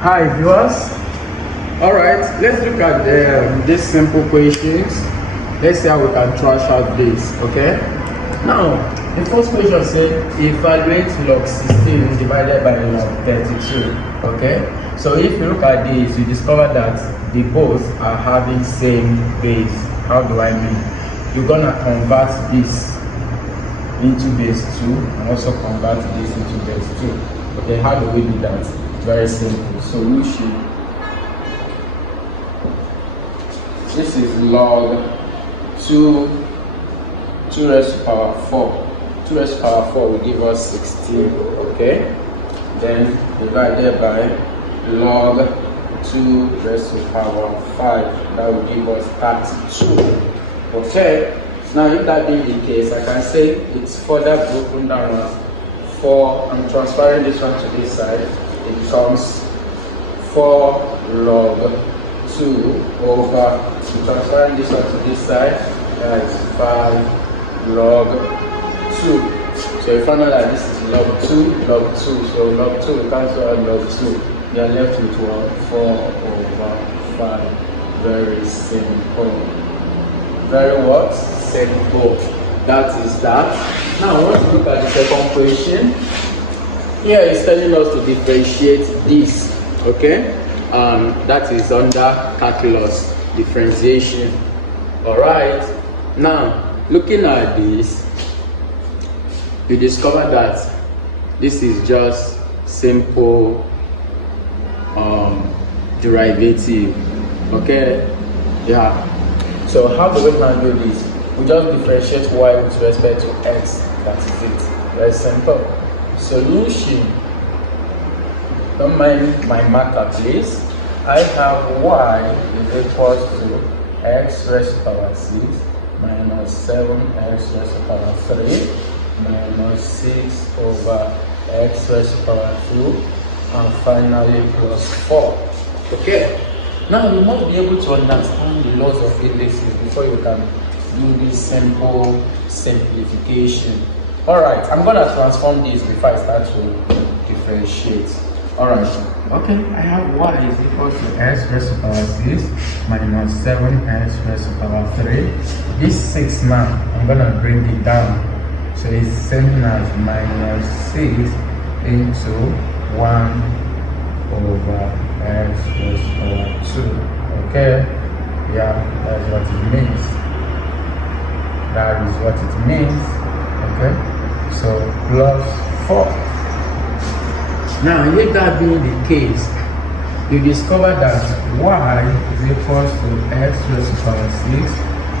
Hi viewers. Alright, let's look at these simple questions. Let's see how we can trash out this. Okay. Now, the first question said evaluate log 16 divided by log 32. Okay. So if you look at this, you discover that they both are having same base. How do I mean? You're gonna convert this into base 2 and also convert this into base 2. Okay, how do we do that? Very simple. Solution. This is log 2 raised to power 4. 2 raised to power 4 will give us 16. Okay, then divided by log 2 raised to power 5. That will give us 32. Okay, now if that being the case, I can say it's further broken down as 4. I'm transferring this one to this side. It becomes 4 log 2 over, transferring this one to this side, that is 5 log 2. So if I know that this is log 2, so log 2 we cancel out log 2. They are left with 4 over 5. Very simple. Very what? Simple. That is that. Now I want to look at the second question. Here it's telling us to differentiate this, okay? That is under calculus, differentiation. Alright, now looking at this, you discover that this is just simple derivative, okay? Yeah. So how do we handle this? We just differentiate y with respect to x. That is it. Very simple. Solution. Don't mind my marker, please. I have y is equals to x raised to power 6 minus 7x raised to power 3 minus 6 over x raised to power 2 and finally plus 4. Okay. Now you must be able to understand the laws of indices before you can do this simple simplification. Alright, I'm gonna transform this before I start to differentiate. Alright, okay, I have y is equal to x raised to power 6 minus 7x raised to power 3. This 6 now, I'm gonna bring it down. So it's same as minus 6 into 1 over x raised to power 2. Okay, yeah, that's what it means. That is what it means. Okay, so plus 4. Now, if that being the case, you discover that y is equals to x raised to power 6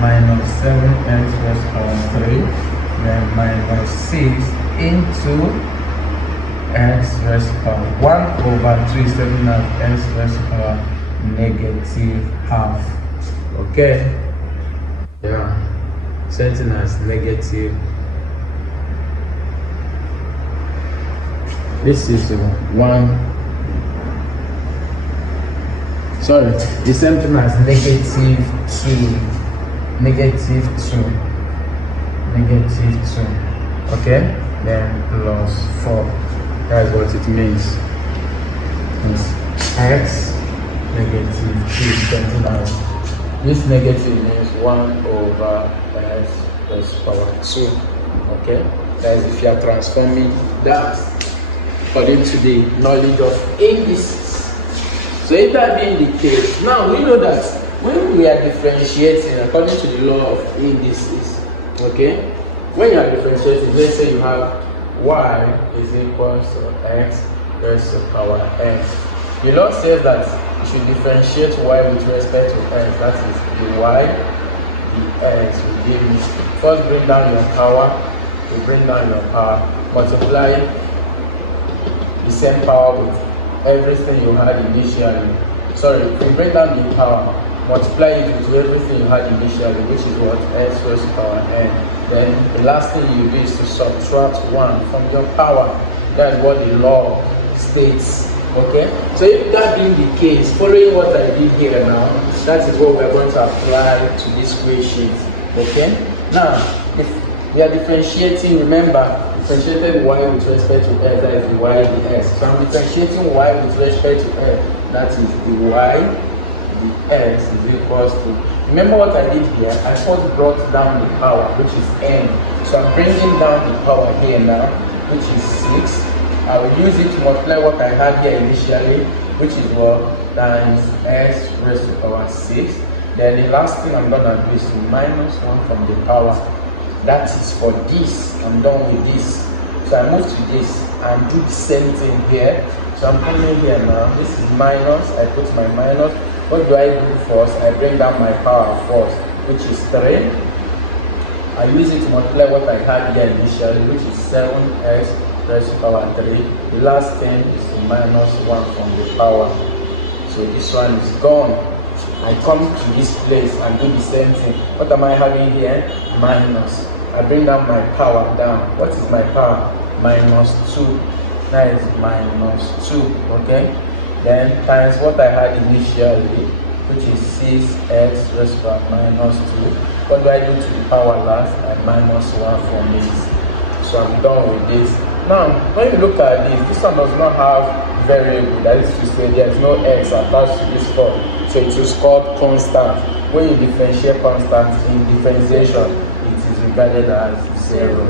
minus 7x raised to power 3, then minus 6 into x raised to power 1 over 3, 7 as x raised to power negative half. Okay? Yeah. Something as negative. This is 1. Sorry, the same thing as negative 2. Negative 2. Negative 2. Okay? Then plus 4. That's what it means. It's x negative 2. Something as this negative means 1 over x raised to power 2. Okay? That is if you are transforming that according to the knowledge of indices. So if that being the case, now we know that when we are differentiating according to the law of indices, okay? When you are differentiating, let's say you have y is equals to x raised to power n. The law says that you should differentiate y with respect to x. That is the y, the x will give you. First bring down your power, you bring down your power, multiply the same power with everything you had initially. Sorry, if you bring down the power, multiply it with everything you had initially, which is what? X raised to power n. Then the last thing you do is to subtract 1 from your power. That is what the law states. Okay? So if that being the case, following what I did here now, that is what we are going to apply to this equation. Okay? Now, if we are differentiating, remember, differentiated y with respect to x, that is the y dx. So I'm differentiating y with respect to x, that is the y dx is equals to, remember what I did here? I first brought down the power, which is n. So I'm bringing down the power here now, which is 6. I will use it to multiply what I had here initially, which is what? Times s raised to the power 6. Then the last thing I'm gonna do is to minus 1 from the power. That is for this. I'm done with this. So I move to this and do the same thing here. So I'm coming here now. This is minus. I put my minus. What do I do first? I bring down my power first, which is 3. I use it to multiply what I had here initially, which is 7x raised to the power 3. The last thing is to minus 1 from the power. So this one is gone. I come to this place and do the same thing. What am I having here? Minus. I bring down my power down. What is my power? Minus 2. That is minus 2. Okay? Then times what I had initially, which is 6x raised to the power minus 2. What do I do to the power last? I minus 1 from this. So I'm done with this. Now, when you look at this one does not have variable. That is to say, there is no x attached to this form. So it is called constant. When you differentiate constant in differentiation, it is regarded as 0.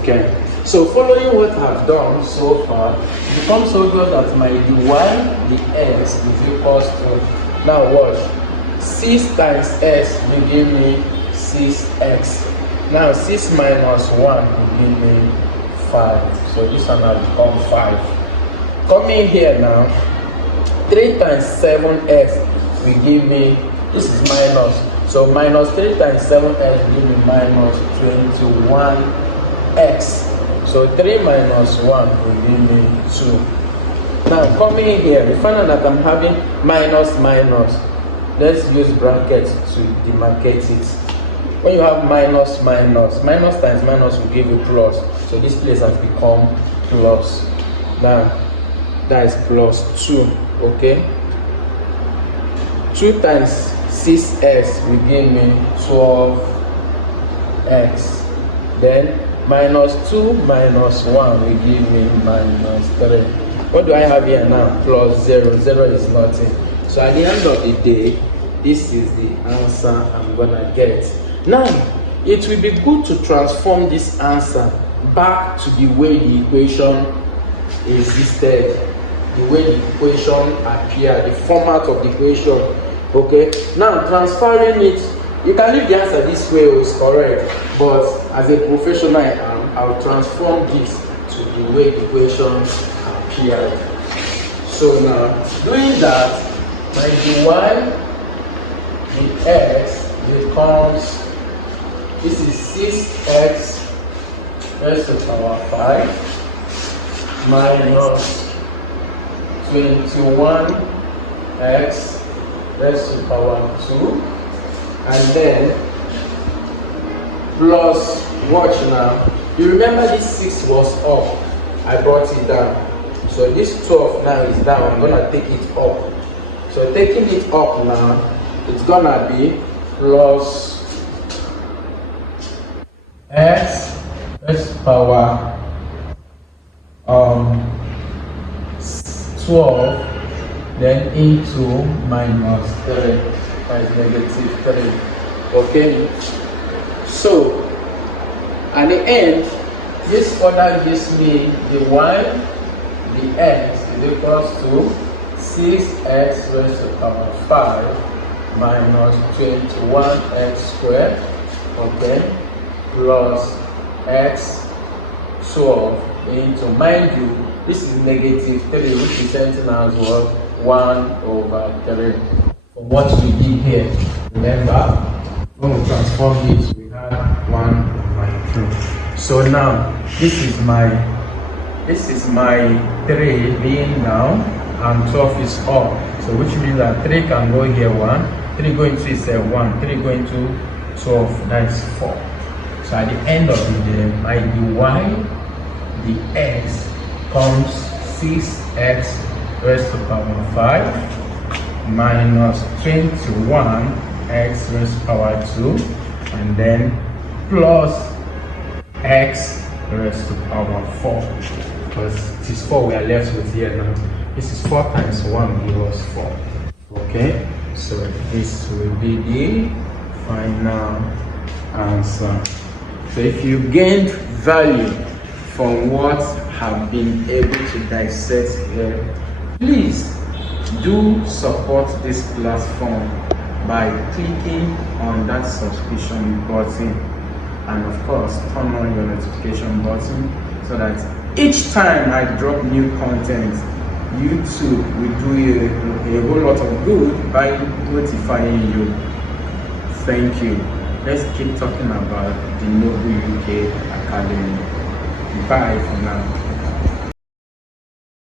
Okay. So following what I've done so far, it becomes so good that my dy dx is equals to, now watch, 6 times s will give me 6x. Now 6 minus 1 will give me 5. So this one has become 5. Coming here now, 3 times 7x will give me, this is minus. So minus 3 times 7x will give me minus 21x. So 3 minus 1 will give me 2. Now coming here, we find out that I'm having minus minus. Let's use brackets to demarcate it. When you have minus minus, minus times minus will give you plus. So this place has become plus. Now that is plus 2. Okay? 2 times 6x will give me 12x. Then minus 2 minus 1 will give me minus 3. What do I have here now? Plus 0. 0 is nothing. So at the end of the day, this is the answer I'm gonna get. Now, it will be good to transform this answer back to the way the equation existed, the way the equation appeared, the format of the equation. Okay, now transferring it, you can leave the answer this way, is correct, but as a professional I'll transform this to the way the equation appeared. So now, doing that, my dy dx becomes, this is 6x raised to the power 5 minus 21x raised to the power 2, and then plus, watch now, you remember this 6 was up, I brought it down, so this 12 now is down, I'm gonna take it up. So taking it up now, it's gonna be plus x raised to the power 12, then into minus 3, minus negative 3. Okay, so at the end, this further gives me the y dx is equals to 6x raised to the power 5 minus 21x squared, okay, plus x 12 into, mind you, this is negative 3, which is something as well 1/3. For what we did here, remember, when we transform this, we had 1/2. So now, this is my 3 being down and 12 is up. So which means that 3 can go here 1, 3 going to is 1, 3 going to 12, that's 4. So at the end of the day, my dy dx comes 6x raised to the power 5 minus 21x raised to the power 2, and then plus x raised to power 4, because it is 4 we are left with here now. This is 4 times 1 give us 4. Okay, so this will be the final answer. So if you gained value from what have been able to dissect here, please do support this platform by clicking on that subscription button, and of course turn on your notification button so that each time I drop new content, YouTube will do you a whole lot of good by notifying you. Thank you. Let's keep talking about the Noble UK Academy. Bye for now.